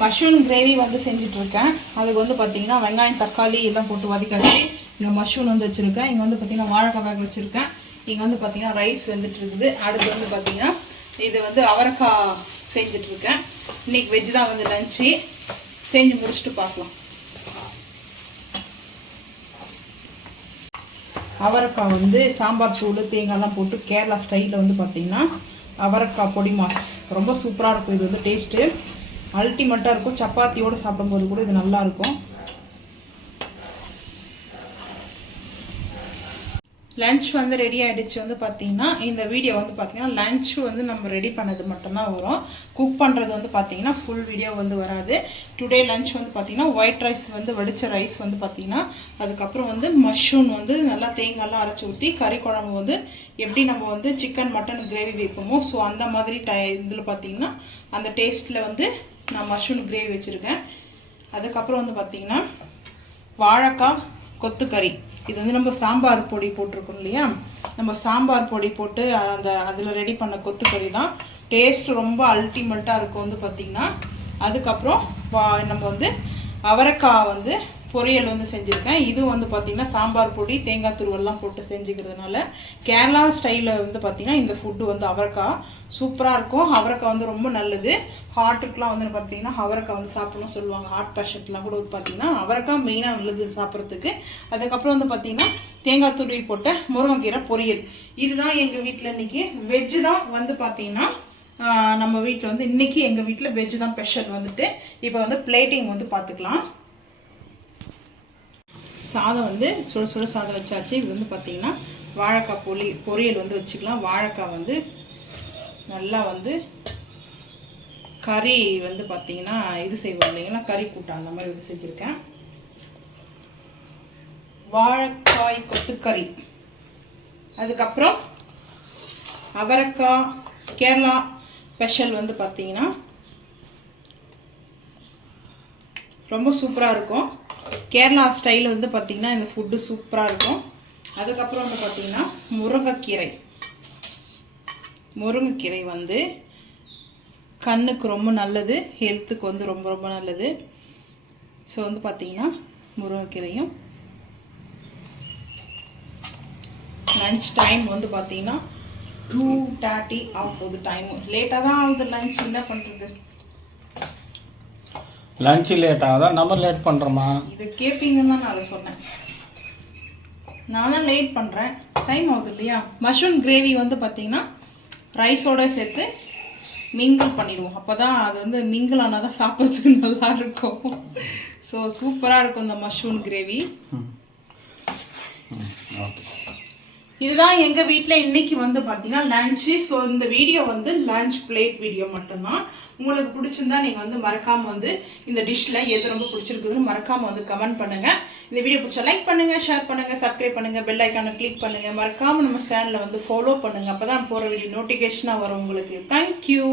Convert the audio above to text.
Mushroom gravy வந்து செஞ்சிட்ருக்கேன். அதுக்கு வந்து பார்த்திங்கன்னா வெங்காயம் தக்காளி எல்லாம் போட்டு வதக்காச்சு. இங்கே மஷ்ரூம் வந்து வச்சுருக்கேன். இங்கே வந்து பார்த்திங்கன்னா வாழைக்காய் வேக வச்சுருக்கேன். இங்கே வந்து பார்த்திங்கன்னா ரைஸ் வந்துட்டு இருக்குது. அடுத்து வந்து பார்த்திங்கன்னா இது வந்து அவரைக்காய் செஞ்சிட்ருக்கேன். இன்றைக்கி வெஜ்ஜு தான் வந்து லஞ்சு. செஞ்சு முடிச்சுட்டு பார்க்கலாம். அவரைக்காய் வந்து சாம்பார் தூள் தேங்காய்லாம் போட்டு கேரளா ஸ்டைலில் வந்து பார்த்திங்கன்னா அவரைக்காய் பொடி மாஸ் ரொம்ப சூப்பராக இருக்கும். இது வந்து டேஸ்ட்டு அல்டிமேட்டாக இருக்கும். சப்பாத்தியோடு சாப்பிடும்போது கூட இது நல்லாயிருக்கும். லன்ச் வந்து ரெடி ஆகிடுச்சு. வந்து பார்த்திங்கன்னா இந்த வீடியோ வந்து பார்த்திங்கன்னா லன்ச்சு வந்து நம்ம ரெடி பண்ணது மட்டும்தான் வரும். குக் பண்ணுறது வந்து பார்த்திங்கன்னா ஃபுல் வீடியோ வந்து வராது. டுடே லன்ச் வந்து பார்த்திங்கன்னா ஒயிட் ரைஸ் வந்து வடித்த ரைஸ் வந்து பார்த்திங்கன்னா அதுக்கப்புறம் வந்து மஷ்ரூம் வந்து நல்லா தேங்காய்லாம் அரைச்சி ஊற்றி கறி குழம்பு வந்து எப்படி நம்ம வந்து சிக்கன் மட்டன் கிரேவி வைப்போமோ ஸோ அந்த மாதிரி இதில் பார்த்திங்கன்னா அந்த டேஸ்ட்டில் வந்து நான் மஷ்ரூம் கிரேவி வச்சுருக்கேன். அதுக்கப்புறம் வந்து பார்த்திங்கன்னா வாழைக்காய் கொத்துக்கறி. இது வந்து நம்ம சாம்பார் பொடி போட்டிருக்கோம் இல்லையா, நம்ம சாம்பார் பொடி போட்டு அதில் ரெடி பண்ண கொத்துக்கறி தான். டேஸ்ட் ரொம்ப அல்டிமேட்டாக இருக்கும் வந்து பார்த்திங்கன்னா. அதுக்கப்புறம் நம்ம வந்து அவரைக்காய் வந்து பொரியல் வந்து செஞ்சுருக்கேன். இது வந்து பார்த்திங்கன்னா சாம்பார் பொடி தேங்காய் துருவெல்லாம் போட்டு செஞ்சுக்கிறதுனால கேரளா ஸ்டைலில் வந்து பார்த்திங்கன்னா இந்த ஃபுட்டு வந்து அவரைக்காய் சூப்பராக இருக்கும். அவரைக்காய் வந்து ரொம்ப நல்லது. ஹார்ட்டுக்கெலாம் வந்து பார்த்திங்கன்னா அவரைக்காய் வந்து சாப்பிடணும்னு சொல்லுவாங்க. ஹார்ட் பேஷண்ட்லாம் கூட பார்த்திங்கன்னா அவரைக்காய் மெயினாக நல்லது சாப்பிட்றதுக்கு. அதுக்கப்புறம் வந்து பார்த்திங்கன்னா தேங்காய் துருவி போட்ட முருங்கைக்கீரை பொரியல். இதுதான் எங்கள் வீட்டில் இன்றைக்கி வெஜ்ஜு தான் வந்து பார்த்திங்கன்னா நம்ம வீட்டில் வந்து இன்றைக்கி எங்கள் வீட்டில் வெஜ்ஜு தான் ஸ்பெஷல் வந்துட்டு. இப்போ வந்து பிளேட்டிங் வந்து பார்த்துக்கலாம். சாதம் வந்து சுட சுட சாதம் வச்சாச்சு. இது வந்து பார்த்திங்கன்னா வாழைக்காய் பொரியல் வந்து வச்சுக்கலாம். வாழைக்காய் வந்து நல்லா வந்து கறி வந்து பார்த்திங்கன்னா இது செய்வோம் இல்லைங்களா, கறி கூட்டம் அந்த மாதிரி வந்து செஞ்சுருக்கேன். வாழைக்காய் கொத்துக்கறி. அதுக்கப்புறம் அவரைக்காய் கேரளா ஸ்பெஷல் வந்து பார்த்திங்கன்னா ரொம்ப சூப்பராக இருக்கும். கேரளா ஸ்டைல் வந்து பார்த்திங்கன்னா இந்த ஃபுட்டு சூப்பராக இருக்கும். அதுக்கப்புறம் வந்து பார்த்திங்கன்னா முருங்கைக்கீரை வந்து கண்ணுக்கு ரொம்ப நல்லது, ஹெல்த்துக்கு வந்து ரொம்ப ரொம்ப நல்லது. ஸோ வந்து பார்த்திங்கன்னா முருங்கைக்கீரையும் லன்ச் டைம் வந்து பார்த்திங்கன்னா 2:30 ஆகுது. டைமு லேட்டாக தான் ஆகுது. லன்ச் என்ன பண்ணுறது, லஞ்சு லேட் ஆகுதா, நம்ம லேட் பண்ணுறோமா? இது கேட்பீங்கன்னு தான் நான் அதை சொன்னேன். நான் தான் லேட் பண்ணுறேன், டைம் ஆகுது இல்லையா. மஷ்ரூம் கிரேவி வந்து பார்த்திங்கன்னா ரைஸோடு சேர்த்து மிங்கிள் பண்ணிடுவோம். அப்போ தான் அது வந்து மிங்கிள் ஆனால் தான் சாப்பிட்றதுக்கு நல்லா இருக்கும். ஸோ சூப்பராக இருக்கும் இந்த மஷ்ரூம் கிரேவி. இதுதான் எங்கள் வீட்டில் இன்றைக்கி வந்து பார்த்திங்கன்னா லன்ச்சு. ஸோ இந்த வீடியோ வந்து லன்ச் பிளேட் வீடியோ மட்டும்தான். உங்களுக்கு பிடிச்சிருந்தா நீங்கள் வந்து மறக்காமல் வந்து இந்த டிஷ்ஷில் எது ரொம்ப பிடிச்சிருக்குதுன்னு மறக்காமல் வந்து கமெண்ட் பண்ணுங்கள். இந்த வீடியோ பிடிச்சா லைக் பண்ணுங்கள், ஷேர் பண்ணுங்கள், சப்ஸ்கிரைப் பண்ணுங்கள், பெல் ஐக்கானை கிளிக் பண்ணுங்கள். மறக்காமல் நம்ம சேனலை வந்து ஃபாலோ பண்ணுங்கள். அப்போ தான் போகிற வீடியோ நோட்டிஃபிகேஷனாக வரும் உங்களுக்கு. தேங்க்யூ.